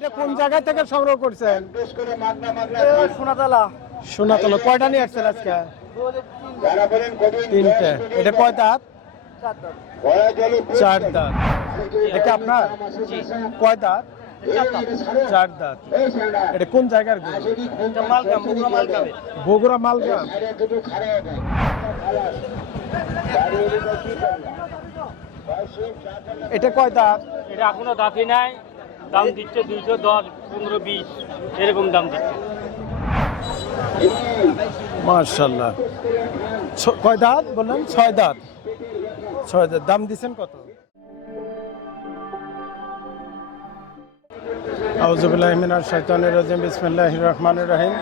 এটা কোন জায়গা থেকে সংগ্রহ করছেন? সোনাতলা। সোনাতলা। কয়টা নিয়ে আসছেন আজকে? তিনটে। এটা কয় দাঁত? চার দাঁত। এটা আপনার? কয় দাঁত? চার দাঁত। এটা কোন জায়গার বগুড়া মালগ্রাম এটা কয় দাঁত? এটা এখনও দাঁতি নাই। দাম দিচ্ছে দুইশো দশ, পনেরো বিশ, এরকম দাম দিচ্ছে। মার্শাল্লাহ কয় দাঁত বললেন? ছয় দাঁত। ছয় দাঁত। দাম দিচ্ছেন কত? আউজুবিল্লাহ মিনার শৈতানির রাজিম বিসমিল্লাহ রহমানুর রহিম।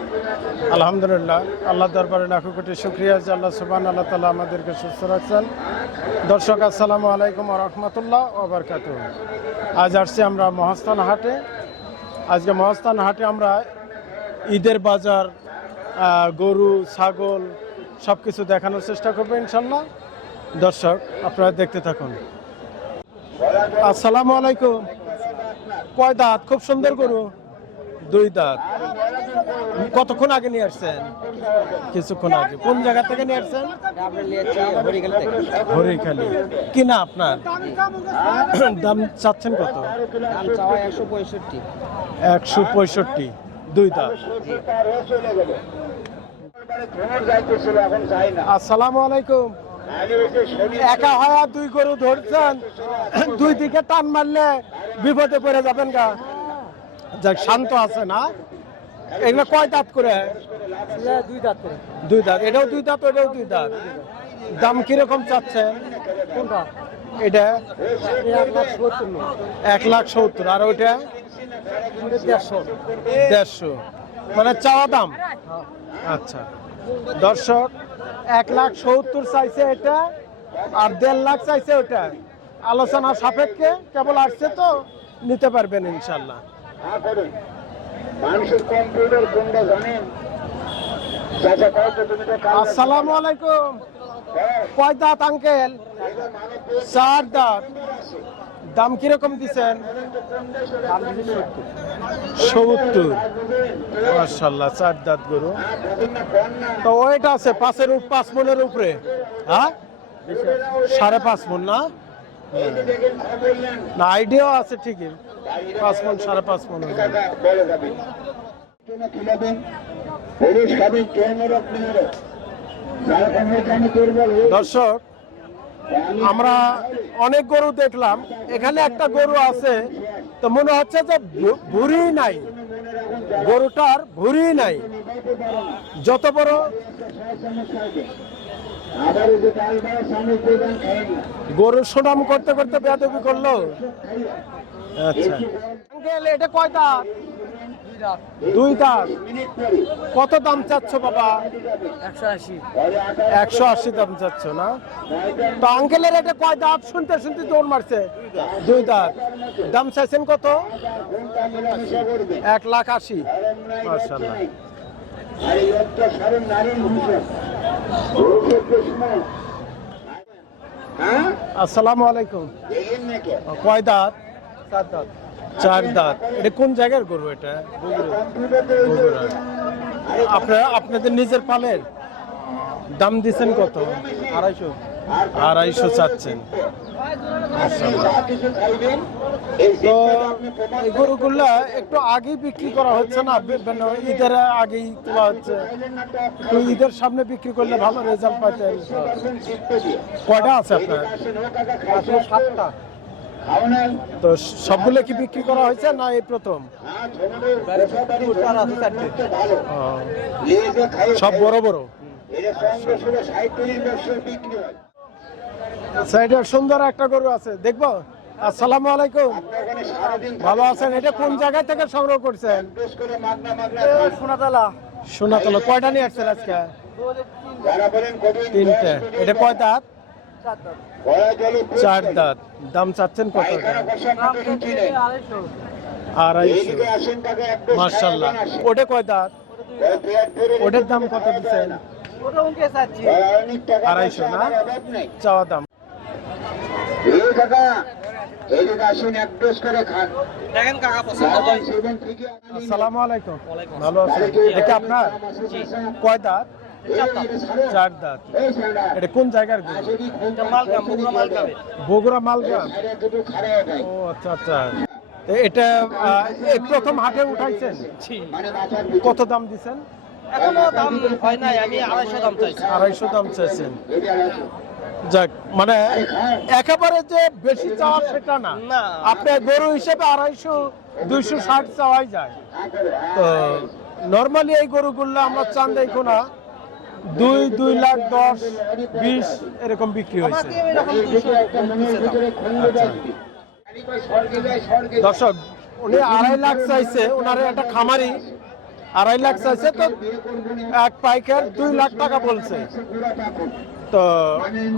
আলহামদুলিল্লাহ আল্লাহ দরবারে লাখো কোটি শুক্রিয়া যে আল্লাহ সুবান আল্লাহ তালা আমাদেরকে সুস্থ রাখছেন। দর্শক, আসসালামু আলাইকুম রহমতুল্লাহ ওবরকাত আজ আসছি আমরা মহাস্থান হাটে। আজকে মহাস্থান হাটে আমরা ঈদের বাজার গরু, ছাগল সব কিছু দেখানোর চেষ্টা করব ইনশাল্লাহ দর্শক, আপনারা দেখতে থাকুন। আসসালামু আলাইকুম। কয় দাঁত? খুব সুন্দর গরু। দুই দাঁত। কতক্ষণ আগে নিয়ে আসছেন? কিছুক্ষণ আগে। কোন জায়গা থেকে নিয়ে আসছেন? হরিখালি। কি না আপনার? দাম চাচ্ছেন কত? একশো পঁয়ষট্টি। দুই দাঁত। আসসালামু আলাইকুম। একা আর দুই গরু ধরছেন। দুই দিকে টান মারলে বিপদে পড়ে যাবেন গা। যাক শান্ত আছে না? এগুলো কয় দাঁত করে? দুই দাঁত করে। দুই দাঁত। এটাও দুই দাঁত ওটাও দুই দাঁত। দাম কীরকম চাচ্ছেন কোনটা? এটা? এক লাখ সত্তর এক লাখ সত্তর। আর ওইটা? দেড়শো। দেড়শো। মানে চাওয়া দাম? আচ্ছা। দর্শক এক লাখ সত্তর চাইছে এটা আর দেড় লাখ চাইছে ওটা। আলোচনা সাপেক্ষে কেবল আসছে তো নিতে পারবেন ইনশাল্লাহ। কাল আসসালামু আলাইকুম। কয় দাঁত আঙ্কেল? চার দাঁত। দাম কীরকম দিছেন? সত্তর। মার্শাল্লাহ চার দাঁত গরু। তো ওয়েট আছে পাঁচের পাঁচ মনের উপরে। হ্যাঁ? সাড়ে পাঁচ মন না? না আইডিয়াও আছে ঠিকই। পাঁচ মন সাড়ে পাঁচ মন দর্শক, আমরা অনেক গরু দেখলাম। এখানে একটা গরু আছে, তো মনে হচ্ছে যে ভু- ভুঁড়ি নাই। গরুটার ভুঁড়ি নাই। যত বড় আবার এই যে ডাল ভাত স্বামী প্রধান খায়নি গরু সুনাম করতে করতে বেয়াদবি করল? আচ্ছা। আঙ্কেল এটা কয় দাঁত? দুই দাঁত। কত দাম চাচ্ছ বাবা? একশো আশি। একশো আশি দাম চাচ্ছ না? তো আঙ্কেলের এটা কয় দাঁত? শুনতে শুনতে দৌড় মারছে। দুই দাঁত। দাম চাইছেন কত? এক লাখ আশি। মার্শাল্লাহ আসসালামু আলাইকুম। কয় দাঁত? চার দাঁত। চার দাঁত এটা কোন জায়গার গরু এটা? আপনারা আপনাদের নিজের পালের? দাম দিচ্ছেন কত? আড়াইশো। আড়াইশো চাচ্ছেন। তো এই গরুগুলা একটু আগেই বিক্রি করা হচ্ছে না? মানে ঈদের আগেই তোলা হচ্ছে। তো ঈদের সামনে বিক্রি করলে ভালো রেজাল্ট পাইতেন। কয়টা আছে আপনার? সাতটা। তো সবগুলো কি বিক্রি করা হয়েছে না এই প্রথম? হ্যাঁ সব বড় বড়? এর সঙ্গে সুরে সাইকেলের ব্যবসা বিক্রি হয় সাইডে সুন্দর একটা গরু আছে। দেখব? আসসালামু আলাইকুম। ভালো আছেন? এটা কোন জায়গা থেকে সংগ্রহ করছেন? সোনাতলা। সোনাতলা কয়টা নিয়ে আসছেন আজকে? তিনটে। এটা কয় দাঁত? চার দাঁত। দাম চাচ্ছেন কত? আড়াইশো। মার্শাল্লাহ ওটা কয় দাঁত? ওটার দাম কত দিচ্ছেন? আড়াইশো না? চাওয়া দাম। এই কাকা এদিকে আসুন এক ডোজ করে খান দেখেন কাকা পছন্দ হয়। আসসালামু আলাইকুম। ভালো আছেন? এটা আপনার? কয় দাঁত? চার দাঁত। এটা কোন জায়গার মালগাম বগুড়া মালগ্রাম দেয়। ও আচ্ছা আচ্ছা। এটা প্রথম হাটে উঠাইছেন? মানে কত দাম দিছেন? এখনও দাম হয় নাই আমি আড়াইশো দাম চাইছি। আড়াইশো দাম চাইছেন। যাক মানে একেবারে যে বেশি চাওয়া সেটা না। না। আপনার গরু হিসেবে আড়াইশো দুইশো ষাট চাওয়াই যায়। তো নর্মালি এই গরুগুলো আমরা চান দেখো না। দুই দুই লাখ দশ বিশ এরকম বিক্রি হয়েছে। আচ্ছা। দর্শক উনি আড়াই লাখ চাইছে ওনার একটা খামারি। আড়াই লাখ চাইছে তো এক পাইকার দুই লাখ টাকা বলছে। তো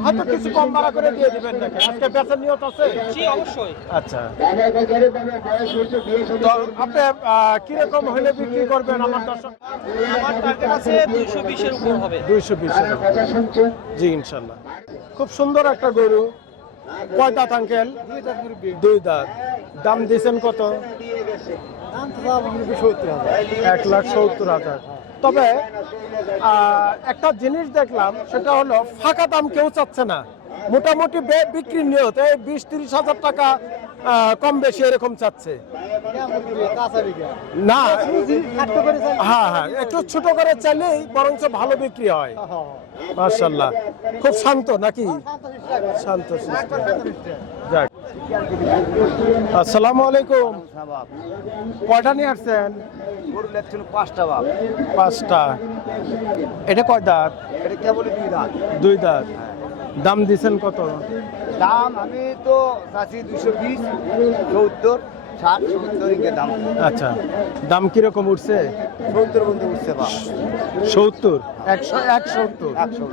হয়তো কিছু কম ভাড়া করে দিয়ে দিবেন নাকি? আজকে বেচার নিয়ত আছে? জি অবশ্যই। আচ্ছা। তো আপনি কীরকম হলে বিক্রি করবেন আমার দর্শক? আমার টার্গেট আছে দুইশো বিশের উপর হবে। দুইশো বিশ আমার কথা শুনছেন জি ইনশাল্লাহ। খুব সুন্দর একটা গরু। কয় দাঁত আঙ্কেল? দুই দাঁত। দাম দিয়েছেন কত? এক লাখ সত্তর হাজার। তবে একটা জিনিস দেখলাম, সেটা হলো ফাঁকা দাম কেউ চাচ্ছে না। মোটামুটি বিক্রি নিয়ত, এই বিশ তিরিশ হাজার টাকা কম বেশি এরকম চাচ্ছে। না হ্যাঁ হ্যাঁ একটু ছোট করে চাইলেই বরঞ্চ ভালো বিক্রি হয়। মার্শাল্লাহ খুব শান্ত নাকি? শান্ত। যাক। আসসালামু আলাইকুম। কয়টা নিয়ে আসছেন? পাঁচটা বাপ। পাঁচটা। এটা কয় দাঁত? এটা কেবল দুই দাঁত। দুই দাঁত। দাম দিছেন কত? দাম আমি তো চাচ্ছি দুশো বিশ সত্তর ষাট সত্তর ইঙ্কে দাম। আচ্ছা। দাম কীরকম উঠছে? সত্তর বন্ধু উঠছে বাপ। সত্তর? একশো এক সত্তর। একশো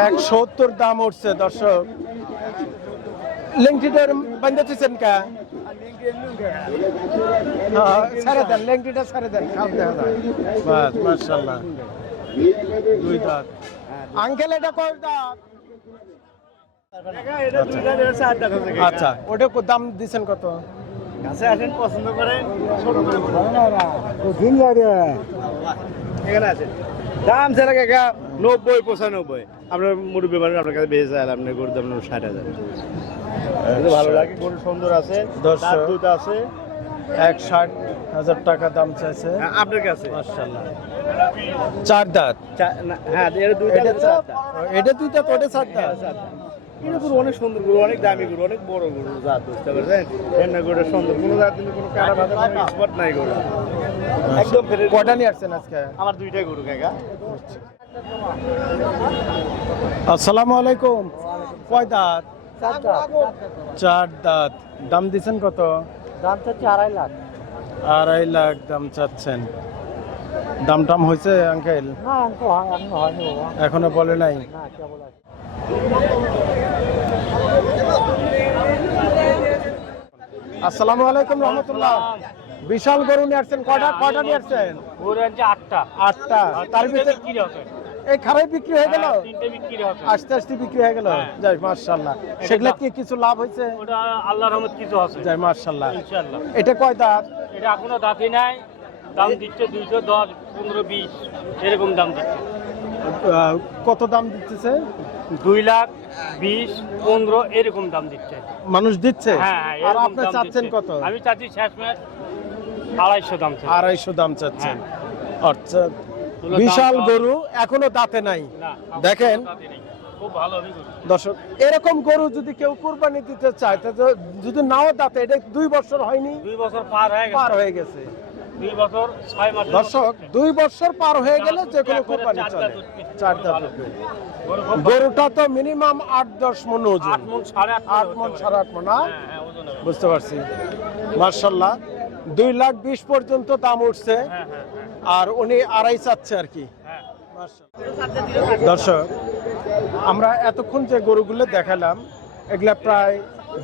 এক সত্তর দাম উঠছে দর্শক। লেংটিটার বান্ধা দিচ্ছেন কা? হ্যাঁ, ছেড়ে দেন লেংটিটা ছেড়ে দেন খাপ দেখা যায়। বাস মার্শাল্লাহ দুই দাঁত। আঙ্কেল এটা কয় দাঁত? আচ্ছা। ওটা কো- দাম দিছেন কত? কাছে আসেন পছন্দ করেন এখানে আছে দাম সেটা কাকা নব্বই পঁচানব্বই। আপনার মুরব্বী মানুষ আপনার কাছে বেঁচে যায় আপনি গরুর দাম ষাট হাজার। কিন্তু ভালো লাগে গরু সুন্দর আছে দশ দুধ আছে। এক ষাট হাজার টাকা দাম চাইছে। হ্যাঁ, আপনার কাছে? মার্শাল্লাহ চার দাঁত। হ্যাঁ এটা দুই এটা দুই দাঁত। ওটা চার দাঁত। এটা গরু অনেক সুন্দর গরু অনেক দামি গরু অনেক বড় গরু জাত বুঝতে পারছেন? এর গরুটা সুন্দর। কোনো জাত কিন্তু কোনো ভাতা কোনো স্পট নাই গরু। একদম ফেরে কটা নিয়ে আসছেন আজকে? আমার দুইটাই গরু কাকা। আসসালামু আলাইকুম। কয় দাঁত? চার দাঁত। দাম দিচ্ছেন কত? দাম চাচ্ছি আড়াই লাখ। আড়াই লাখ দাম চাচ্ছেন। দাম টাম হয়েছে আঙ্কেল এখনও বলে নাই? আসসালামু আলাইকুম রহমতুল্লাহ। বিশাল গরু নিয়ে আসছেন কয়টা কয়টা নিয়ে আসছেন? আটটা। আটটা। তার ভিতরে হবে। এই খারাই বিক্রি হয়ে গেল? হ্যাঁ, আস্তে আস্তে বিক্রি হয়ে গেল? হ্যাঁ। যাই মার্শাল্লাহ সেগুলো কি কিছু লাভ হয়েছে? ওটা আল্লাহর রহমত কিছু আছে। যাই মার্শাল্লাহ এটা কয় দাঁত? এটা এখনও দাঁতি নাই। দাম দিচ্ছে দুইশো দশ পনেরো বিশ এরকম দাম দিচ্ছে। কত দাম দিতেছে? দুই লাখ বিশ পনেরো এরকম দাম দিচ্ছে। মানুষ দিচ্ছে? হ্যাঁ হ্যাঁ, আর এরকম আপনি দাম চাচ্ছেন দিচ্ছে। কত? আমি চাচ্ছি শেষ ম্যাচ আড়াইশো দাম। আড়াইশো দাম চাচ্ছেন। অর্থাৎ তুলো বিশাল দাম গরু এখনও দাঁতে নাই। না, দেখেন। নেই। খুব ভালো। দর্শক এরকম গরু যদি কেউ কুরবানি দিতে চায় তা তো যদি নাও দাঁতে এটা দুই বছর হয়নি? দুই বছর পার হয়ে পার হয়ে গেছে। দর্শক দুই বছর পার হয়ে গেলে যে কোনো একবারে চলে। চার দাঁত গরুটা তো মিনিমাম আট দশ মন ওজন। আট মন সাড়ে আট মন না? হ্যাঁ হ্যাঁ। বুঝতে পারছি। মার্শাল্লাহ দুই লাখ বিশ পর্যন্ত দাম উঠছে। হ্যাঁ আর উনি আড়াই চাচ্ছে আর কি। দর্শক আমরা এতক্ষণ যে গরুগুলো দেখালাম এগুলা প্রায়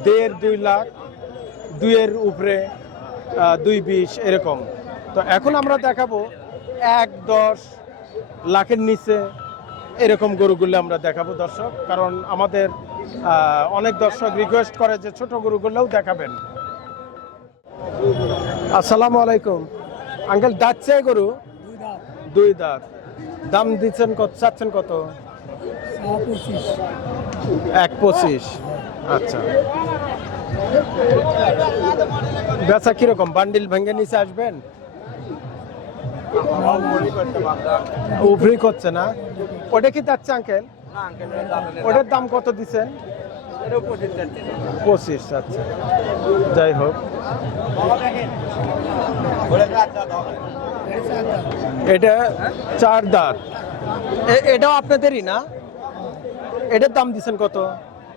দেড় দুই লাখ দুইয়ের উপরে দুই বিশ এরকম। তো এখন আমরা দেখাবো এক দশ লাখের নিচে এরকম গরুগুলো আমরা দেখাবো দর্শক। কারণ আমাদের অনেক দর্শক রিকোয়েস্ট করে যে ছোট গরুগুলোও দেখাবেন। আসসালামু আলাইকুম। আঙ্কেল দাচ্ছে গরু? দুই দাঁত। দাম দিচ্ছেন কত চাচ্ছেন কত? এক পঁচিশ। আচ্ছা। বেচা কীরকম? বান্ডিল ভেঙে নিচে আসবেন? উভরি করছে না। ওটা কি যাচ্ছে আঙ্কেল ওটার দাম কত দিচ্ছেন? পঁচিশ আচ্ছা। যাই হোক। এটা চার দাঁত। এটাও আপনাদেরই না? এটার দাম দিচ্ছেন কত?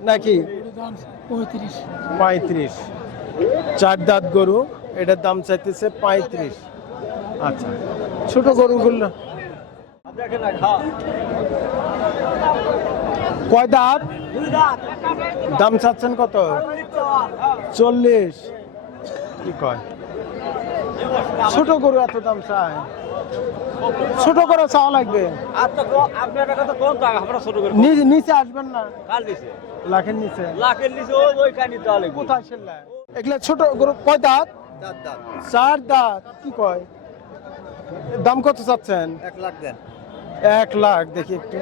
নাকি? পঁয়ত্রিশ। চার দাঁত গরু এটার দাম চাইতেছে পঁয়ত্রিশ। আচ্ছা। ছোট গরুগুলো কয় দাঁত? দাম চাচ্ছেন কত? চল্লিশ। কি কয়? ছোট গরু এত দাম চায়। ছোট করে চাওয়া লাগবে। নিচে আসবেন না। লাখের নিচে। লাখের নিচে কোথায় এগুলা ছোট গরু কয় দাঁত। চার দাঁত। কি কয়? দাম কত চাচ্ছেন? এক লাখ দেন। এক লাখ দেখি একটু।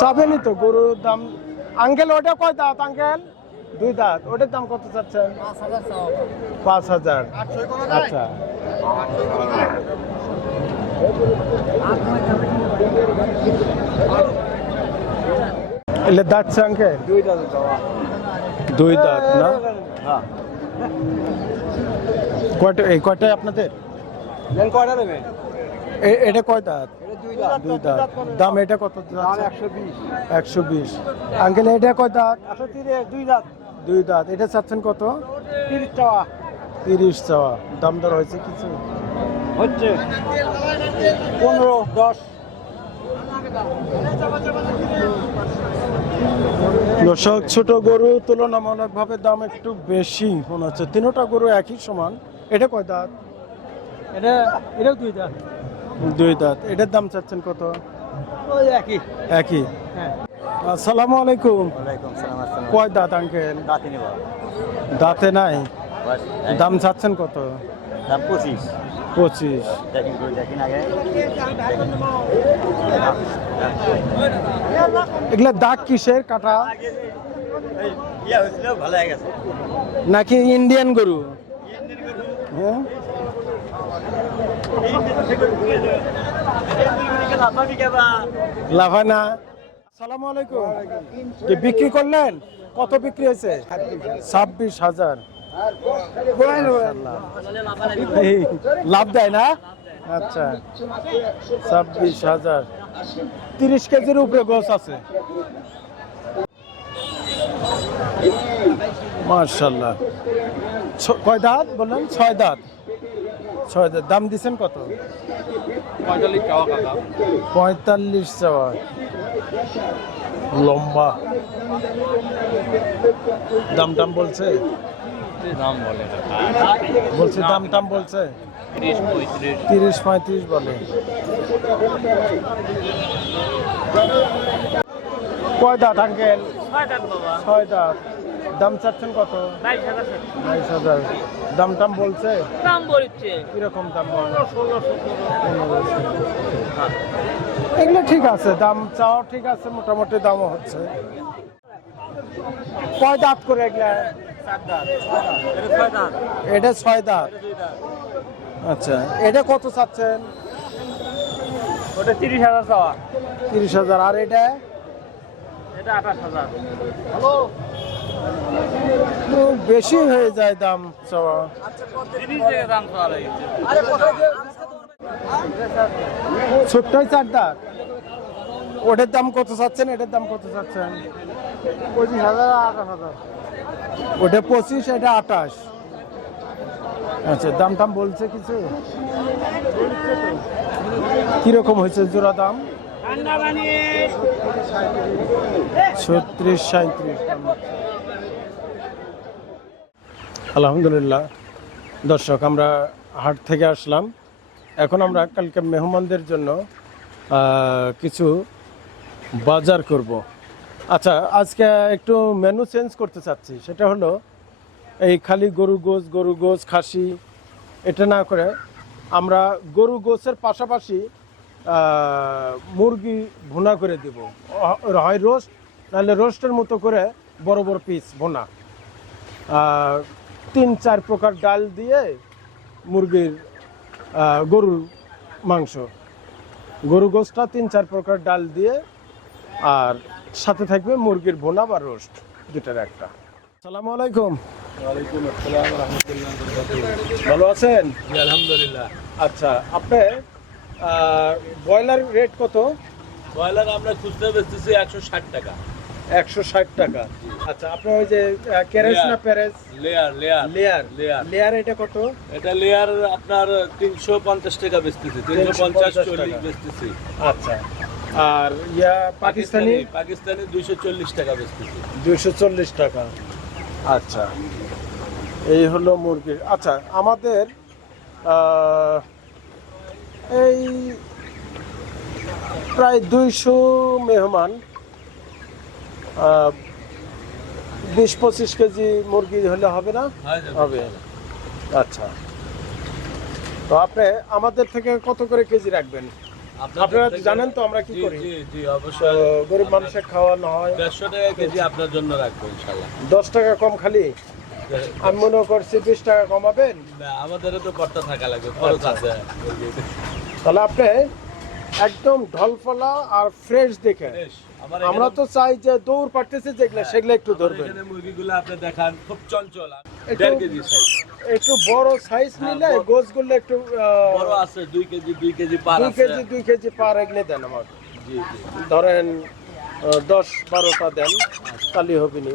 চাবেনি তো গরুর দাম। আঙ্কেল ওটা কয় দাঁত আঙ্কেল? দুই দাঁত। ওটার দাম কত চাচ্ছেন? পাঁচ হাজার আচ্ছা। এলে দাঁত আঙ্কেল। দুই দেওয়া দুই দাঁত না? হ্যাঁ। কয়টা এই কয়টাই আপনাদের? দেন কয়টা নেবে? এটা কয় দাঁত। দুই দাঁত। দাম এটা কত দাম একশো বিশ। একশো বিশ। আঙ্কেল এটা কয় দাঁত? একশো তিরিশ দুই দাম দুই দাঁত। এটা চাচ্ছেন কত? তিরিশ টাকা তিরিশ চাওয়া। দাম দর হয়েছে কিছু? হচ্ছে পনেরো দশ। দর্শক ছোট গরু তুলনামূলকভাবে দাম একটু বেশি মনে হচ্ছে। তিনোটা গরু একই সমান। এটা কয় দাঁত? এটা এটাও দুই দাম দুই দাঁত। এটার দাম চাচ্ছেন কত? ওই একই। একই? হ্যাঁ। আসসালামু আলাইকুম। ওয়ালাইকুম সালাম আসসালাম কয় দাঁত আঙ্কেল? দাঁতে নাই? দাম চাচ্ছেন কত? দাম পঁচিশ। পঁচিশ। এগুলা দাগ কিসের? কাটা? হয়েছিল ভালো গেছে। নাকি ইন্ডিয়ান গরু? হ্যাঁ। লাভানা সালামু আলাইকুম। কি বিক্রি করলেন? কত বিক্রি হয়েছে? ছাব্বিশ হাজার। লাভ দেয় না? আচ্ছা। ছাব্বিশ হাজার। তিরিশ কেজির উপরে গোছ আছে। মার্শাল্লাহ কয় দাঁত বললেন? ছয় দাঁত। ছয় দাঁত। দাম দিছেন কত? পঁয়তাল্লিশ চাওয়া। লম্বা। দাম টাম বলছে? দাম বলে। বলছে দাম টাম বলছে? তিরিশ পঁয়ত্রিশ। বলে। কয় দাঁত আঙ্কেল? ছয় দাঁত দাম চাচ্ছেন কত? বাইশ হাজার দাম টাম বলছে? দাম বলছে। কীরকম দাম এগুলো ঠিক আছে দাম চাও ঠিক আছে মোটামুটি দামও হচ্ছে। কয় দাঁত করে এগুলা? এটা ছয় দাঁত। আচ্ছা এটা কত চাচ্ছেন? ওটা তিরিশ হাজার চাওয়া। তিরিশ হাজার আর এটা? এটা আঠাশ হাজার। বেশি হয়ে যায় দাম চাওয়া। দাম চাওয়া লাগছে ছোট্টই চার দাঁত। ওটার দাম কত চাচ্ছেন? এটার দাম কত চাচ্ছেন? পঁচিশ হাজার আঠাশ হাজার। ওটা পঁচিশ এটা আঠাশ। আচ্ছা দাম টাম বলছে কিছু? কীরকম হয়েছে জোড়া দাম? ছত্রিশ সাঁত্রিশ আলহামদুলিল্লাহ। দর্শক আমরা হাট থেকে আসলাম। এখন আমরা কালকে মেহমানদের জন্য কিছু বাজার করব। আচ্ছা আজকে একটু মেনু চেঞ্জ করতে চাচ্ছি। সেটা হলো এই খালি গরু গোস গরু গোস খাসি, এটা না করে আমরা গরু গোসের পাশাপাশি মুরগি ভুনা করে দেব। হয় রোস্ট নাহলে রোস্টের মতো করে বড় বড় পিস ভুনা। তিন, চার প্রকার ডাল দিয়ে মুরগির গরুর মাংস। গরু গোসটা তিন, চার প্রকার ডাল দিয়ে আর সাথে থাকবে মুরগির ভোনা বা রোস্ট দুটার একটা। সালাম আলাইকুম। ভালো আছেন? আলহামদুলিল্লাহ। আচ্ছা আপনি ব্রয়লার রেট কত? ব্রয়লার আমরা খুচরা বেচতেছি একশো ষাট টাকা। একশো ষাট টাকা। আচ্ছা আপনার ওই যে ক্যারেজ না Pérez layer layer. Layer. Layer. Layer এটা কত? এটা লেয়ার আপনার তিনশো পঞ্চাশ টাকা বেচতেছি। তিনশো পঞ্চাশ চল্লিশ। বেচতেছি। আচ্ছা। আর ইয়া পাকিস্তানি? পাকিস্তানি দুইশো চল্লিশ টাকা বেচতেছি দুইশো চল্লিশ টাকা। আচ্ছা। এই হলো মুরগির আচ্ছা আমাদের এই প্রায় দুইশো মেহমান বিশ পঁচিশ কেজি মুরগি হলে হবে না? হবে। আচ্ছা। তো আপনি আমাদের থেকে কত করে কেজি রাখবেন? আপনারা জানেন তো আমরা কি করি? জি জি অবশ্যই। গরিব মানুষের খাওয়ানো হয় দেড়শো টাকা কেজি আপনার জন্য রাখব ইনশাল্লাহ। দশ টাকা কম খালি? আমি মনে করছি বিশ টাকা কমাবেন? না, আমাদেরও তো কর্তা থাকা লাগবে খরচ আচ্ছা। আছে। তাহলে আপনি একদম ঢলফলা আর ফ্রেশ দেখে আমার তো চাই যে দৌড় পাঠতেছে যেগুলো সেগুলো একটু ধরবেন। মুরগিগুলো আপনি দেখান খুব চঞ্চল একটু- দেড় কেজি সাইজ একটু বড় সাইজ হ্যাঁ, নিলে গোছগুলো একটু বড় আছে দুই কেজি দুই কেজি পার দুই কেজি দুই কেজি পার এগলে দেন আমার। জি জি। ধরেন দশ বারোটা দেন তাহলে হবে নি।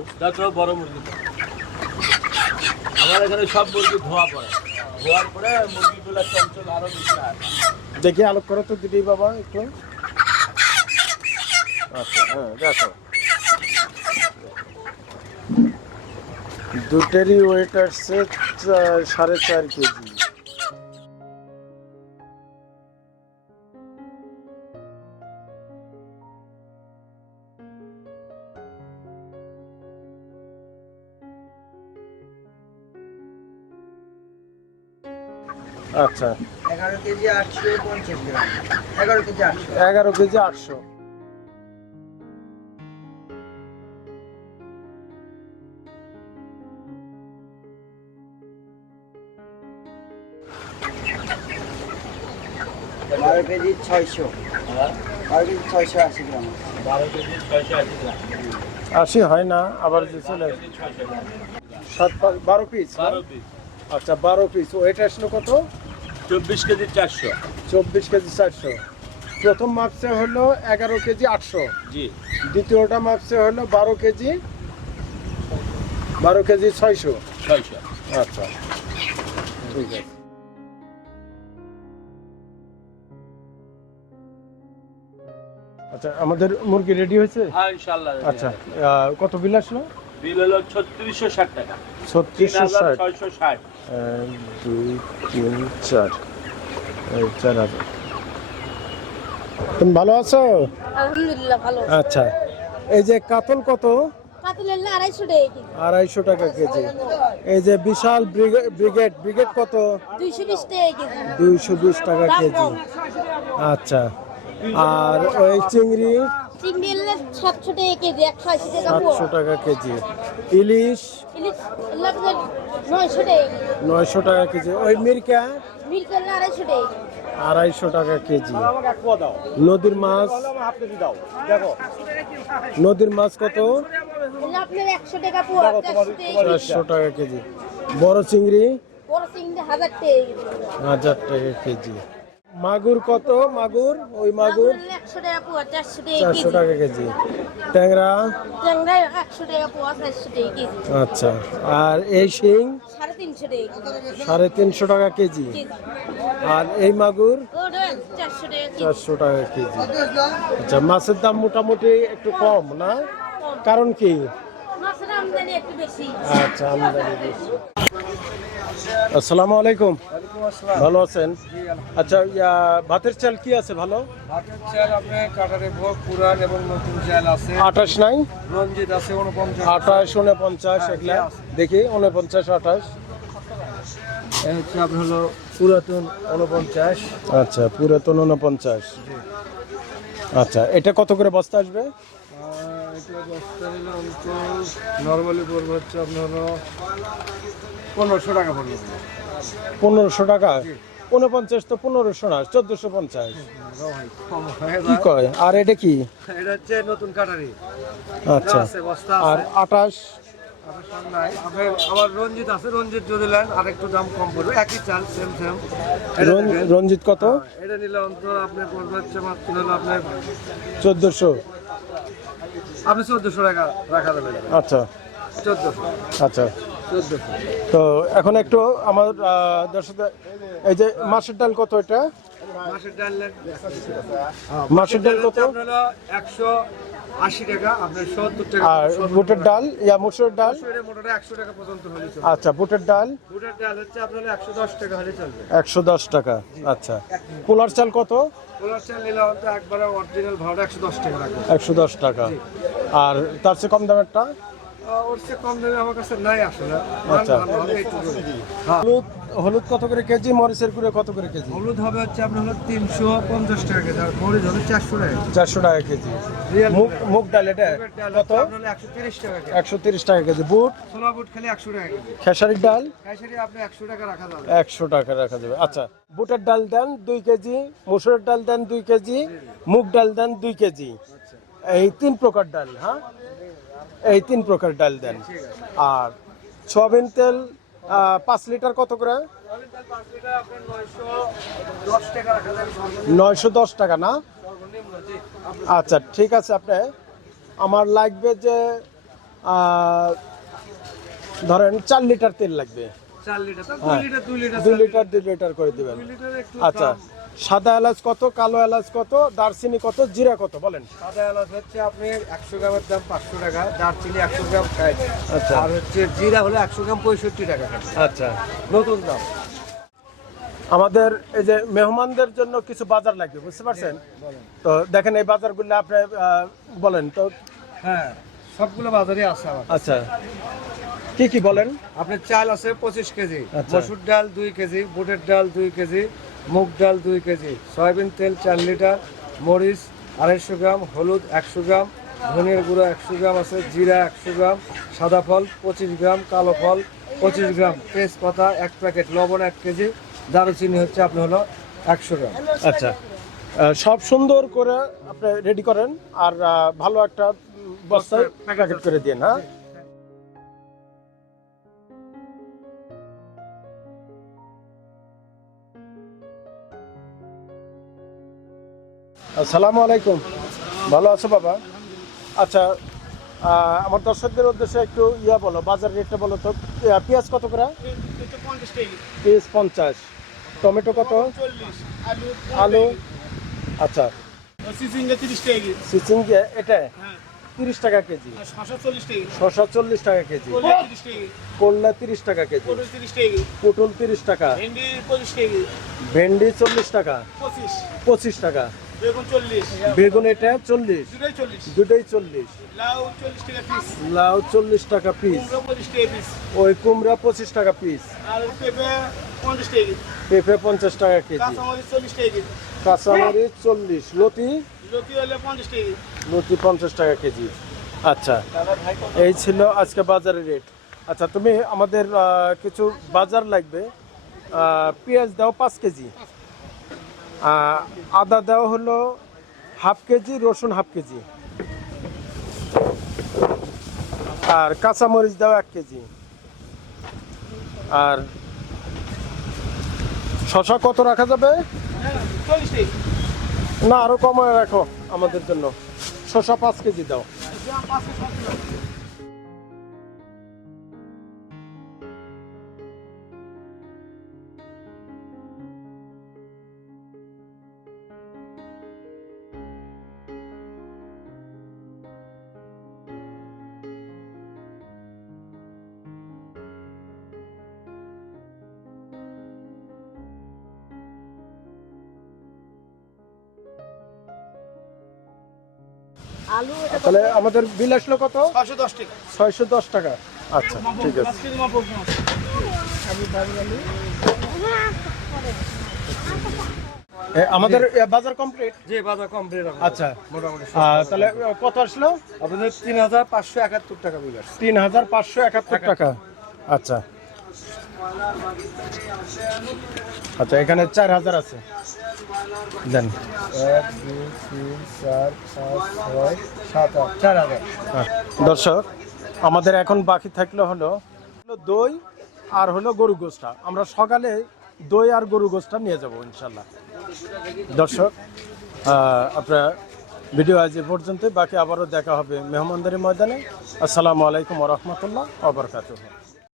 বড় মুরগি আমার এখানে সব মুরগি ধোয়া পড়ে। ধোয়ার পরে মুরগিগুলো চঞ্চল আরও বেশি হয়। দেখি আলোক করো তো দিদি বাবা একটু। আচ্ছা হ্যাঁ দেখো। দুটেরই ওয়েট আসছে সাড়ে চার কেজি। আচ্ছা। এগারো কেজি আটশো পঞ্চাশ গ্রাম। এগারো কেজি আটশো। এগারো কেজি আটশো। বারো কেজি ছয়শো। বারো কেজি ছয়শো আশি গ্রাম। বারো কেজি ছয়শো আশি গ্রাম। আশি হয় না আবার যে চলে সাত বারো পিস বারো পিস আচ্ছা বারো পিস ওয়েট আসলো কত? চব্বিশ কেজি চারশো। চব্বিশ কেজি চারশো। প্রথম মাপসে হলো এগারো কেজি আটশো। জি। দ্বিতীয়টা মাপসে হলো বারো কেজি বারো কেজি ছয়শো। ছয়শো। আচ্ছা। ঠিক আছে। আচ্ছা আমাদের মুরগি রেডি হয়েছে? হ্যাঁ ইনশাল্লাহ আচ্ছা কত বিল আসলো? বিল হলো ছত্রিশশো ষাট টাকা। তিন ছত্রিশশো হাজার ষাট। ছয়শো ষাট। এক দুই তিন চার। এই চার হাজার। তুমি ভালো আছো? আলহামদুলিল্লাহ ভালো আচ্ছা এই যে কাতল কত? আড়াইশো টাকা কেজি। আড়াইশো টাকা কেজি। এই যে বিশাল ব্রিগে- ব্রিগেড ব্রিগেড কত? দুইশো বিশ টাকা কেজি। আচ্ছা আর ওই চিংড়ি চিংড়ি সাতশো টাকা কেজি একশো আশি টাকা সাতশো টাকা কেজি। ইলিশ নয়শো টাকা নয়শো টাকা কেজি। ওই মিরকা আড়াইশো টাকা কেজি। আড়াইশো টাকা কেজি। নদীর মাছ নদীর মাছ কত? এলে একশো টাকা চারশো টাকা কেজি। বড় চিংড়ি বড় চিংড়ি হাজার টাকা কেজি। হাজার টাকা কেজি। মাগুর কত? মাগুর? ওই মাগুর? চারশো টাকা কেজি। ট্যাংরা? আচ্ছা। আর এই শিং? সাড়ে তিনশো টাকা কেজি। আর এই মাগুর? চারশো টাকা কেজি। আচ্ছা মাছের দাম মোটামুটি একটু কম না? কারণ কি? আচ্ছা আমদানি বেশি। আসসালামু আলাইকুম। ভালো আছেন? আচ্ছা ইয়া, ভাতের চাল কি আছে ভালো? ভাতের চাল কাটারে ভোগ পুরান এবং নতুন চাল আছে। আঠাশ নাই? রঞ্জিত আছে উনপঞ্চাশ। আঠাশ উনপঞ্চাশ এগুলা দেখি উনপঞ্চাশ আঠাশ। হচ্ছে আপনার হলো পুরাতন উনপঞ্চাশ। আচ্ছা পুরাতন উনপঞ্চাশ। আচ্ছা এটা কত করে বস্তা আসবে? এটা বস্তা নিলে অন্তর পড়বে হচ্ছে আপনার পনেরোশো টাকা পড়বে। পনেরোশো টাকা? উনপঞ্চাশ তো পনেরোশো না চোদ্দশো পঞ্চাশ। কি কয়? আর এটা কি? এটা হচ্ছে নতুন কাটারি। আচ্ছা। আর আঠাশ রঞ্জিত কত? এটা নিলে অন্তর আপনার পড়বে হচ্ছে মাত্র আপনার চোদ্দশো। আপনি চোদ্দশো টাকা রাখা যাবে। আচ্ছা। চোদ্দশো। আচ্ছা। তো এখন একটু আমার আহ, দর্শকদের এই যে মাছের ডাল কত এটা? মাসের ডাল মাছের ডাল কত? একশো আশি টাকা আপনার সত্তর টাকা। আর বুটের ডাল ইয়া মুসুর ডাল? একশো টাকা পর্যন্ত হলে আচ্ছা বুটের ডাল? বুটের ডাল হচ্ছে আপনার একশো দশ টাকা হলে চলবে। একশো দশ টাকা আচ্ছা। পোলার চাল কত? পোলার চাল নিলে হয়তো একবারে অরিজিনাল ভাড়া একশো দশ টাকা একশো দশ টাকা। আর তার চেয়ে কম দামেরটা? ওর চেয়ে কম দামে আমার কাছে নাই আসলে আচ্ছা। হ্যাঁ হলুদ হলুদ কত করে কেজি? মরিচের গুঁড়ো কত করে কেজি? হলুদ হবে হচ্ছে আপনার হলো তিনশো পঞ্চাশ টাকা কেজি আর মরিচ হবে চারশো টাকা চারশো টাকা কেজি। রিয়েল মুগ মুগ ডাল এটা কত? একশো তিরিশ টাকা কেজি। একশো তিরিশ টাকা কেজি। বুট? ছোলা বুট খালি একশো টাকা কেজি। খেসারির ডাল? কাইসারি আপনি একশো টাকা রাখা যাবে। একশো টাকা রাখা যাবে। আচ্ছা বুটের ডাল দেন দুই কেজি মুসুরের ডাল দেন দুই কেজি মুগ ডাল দেন দুই কেজি। এই তিন প্রকার ডাল হ্যাঁ? এই তিন প্রকার ডাল দেন। আর সয়াবিন তেল পাঁচ লিটার কত করে? নয়শো দশ টাকা না? আচ্ছা ঠিক আছে আপনি। আমার লাগবে যে ধরেন চার লিটার তেল লাগবে। দুই হ্যাঁ। লিটার দুই লিটার করে দিবেন। আচ্ছা। সাদা এলাচ কত কালো এলাচ কত দারচিনি কত জিরা কত বলেন। সাদা এলাচ হচ্ছে আপনি একশো গ্রামের দাম পাঁচশো টাকা দারচিনি একশো গ্রাম আচ্ছা। আর হচ্ছে জিরা হলো একশো গ্রাম পঁয়ষট্টি টাকা আচ্ছা। নতুন দাম। আমাদের এই যে মেহমানদের জন্য কিছু বাজার লাগবে বুঝতে পারছেন? তো দেখেন এই বাজারগুলো আপনি বলেন তো হ্যাঁ সবগুলো বাজারে আছে আচ্ছা। কি কি বলেন? আপনার চাল আছে পঁচিশ কেজি আচ্ছা। মসুর ডাল দুই কেজি বুটের ডাল দুই কেজি মুগ ডাল দুই কেজি সয়াবিন তেল চার লিটার মরিচ আড়াইশো গ্রাম হলুদ একশো গ্রাম ধনিয়ার গুঁড়ো একশো গ্রাম আছে জিরা একশো গ্রাম সাদা ফল পঁচিশ গ্রাম কালো ফল পঁচিশ গ্রাম তেজপাতা এক প্যাকেট লবণ এক কেজি দারুচিনি হচ্ছে আপনার হলো একশো গ্রাম। আচ্ছা। সব সুন্দর করে আপনি রেডি করেন আর ভালো একটা বস্তায় প্যাকেট করে দিন হ্যাঁ? আসসালামু আলাইকুম। ভালো আছো বাবা? আচ্ছা আমার দর্শকদের উদ্দেশ্যে একটু ইয়া বলো বাজার রেটটা বলো তো। পেঁয়াজ কত করে? পেঁয়াজ পঞ্চাশ। টমেটো কত? আলু? আচ্ছা। সিচিং এটা? তিরিশ টাকা কেজি। শশা চল্লিশ টাকা কেজি। করলা তিরিশ টাকা কেজি। পটল তিরিশ টাকা। ভেন্ডি চল্লিশ টাকা। পঁচিশ টাকা। বেগুন এটা চল্লিশ। দুটোই চল্লিশ। লাউ চল্লিশ টাকা পিস ওই কুমড়া পঁচিশ টাকা পিস পেঁপে পঞ্চাশ টাকা কেজি। কাঁচামরিচ চল্লিশ লতি? লতি পঞ্চাশ টাকা কেজি। আচ্ছা। এই ছিল আজকে বাজারের রেট। আচ্ছা তুমি আমাদের কিছু বাজার লাগবে। পেঁয়াজ দাও পাঁচ কেজি। আদা দেওয়া হলো হাফ কেজি, রসুন হাফ কেজি। আর কাঁচামরিচ দাও এক কেজি। আর শশা কত রাখা যাবে? না, আরও কমায় রাখো আমাদের জন্য। শশা পাঁচ কেজি দাও। তাহলে আমাদের বিল আসলো কত? ছয়শো দশ টাকা। আচ্ছা ঠিক আছে। আমাদের বাজার কমপ্লিট জি বাজার কমপ্লিট আচ্ছা। মোটামুটি তাহলে কত আসলো? আপনাদের তিন হাজার পাঁচশো একাত্তর টাকা বিল আসছে। তিন হাজার পাঁচশো একাত্তর। টাকা। আচ্ছা। আচ্ছা এখানে চার হাজার আছে। দেন। এক দুই তিন চার পাঁচ ছয় সাত আট চার হাজার। হ্যাঁ। দর্শক আমাদের এখন বাকি থাকল হলো দই আর হলো গরু গোষ্ঠা আমরা সকালে দই আর গরু গোষ্ঠা নিয়ে যাব ইনশাল্লাহ। দর্শক আপনার আপনারা ভিডিও আজ এ পর্যন্ত বাকি আবারও দেখা হবে মেহমানদারি ময়দানে। আসসালামু আলাইকুম রহমতুল্লাহ আবরকাত